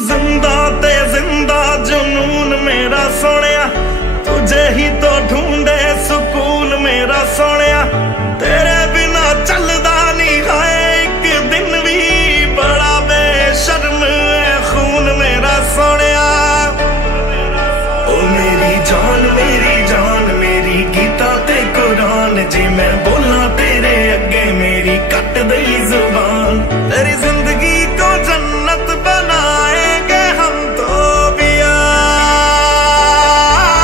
जिंदा ते जिंदा जुनून मेरा सोनिया, तुझे ही तो ढूंढे सुकून मेरा सोनिया।